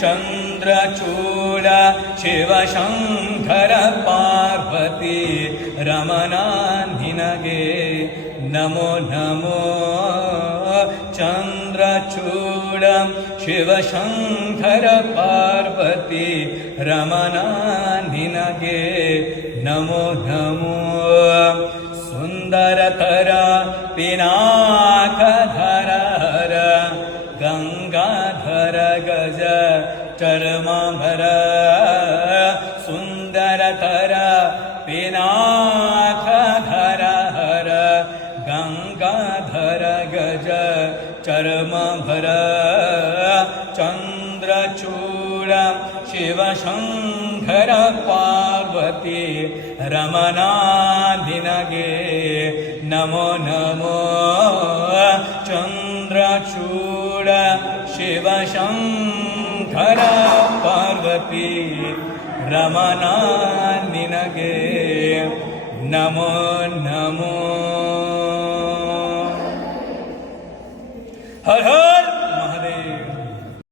ಚಂದ್ರಚೂಡ ಶಿವಶಂಕರ ಪಾರ್ವತಿ ರಮಣ ನಿನಗೆ ನಮೋ ನಮೋ. ಚಂದ್ರಚೂಡ ಶಿವಶಂಕರ ಪಾರ್ವತಿ ರಮಣ ನಿನಗೆ ನಮೋ ನಮೋ. ಸುಂದರತರ ಪಿನಾಕಧರ ಗಂಗಾಧರ ಗಜ ಚರ್ಮಾಂಬರ. ಸುಂದರತರ ಪಿನಾಕಧರ ಗಂಗಾಧರ ಗಜ ಚರ್ಮಾಂಬರ. ಚಂದ್ರಚೂಡ ಶಿವಶಂಕರ ಪಾರ್ವತಿ ರಮಣ ನಿನಗೆ ನಮೋ ನಮೋ. ಚಂದ್ರಚೂಡ ಶಿವಶಂಕರ ಪಾರ್ವತಿ ರಮಣ ನಿನಗೆ ನಮೋ ನಮೋ. ಹರ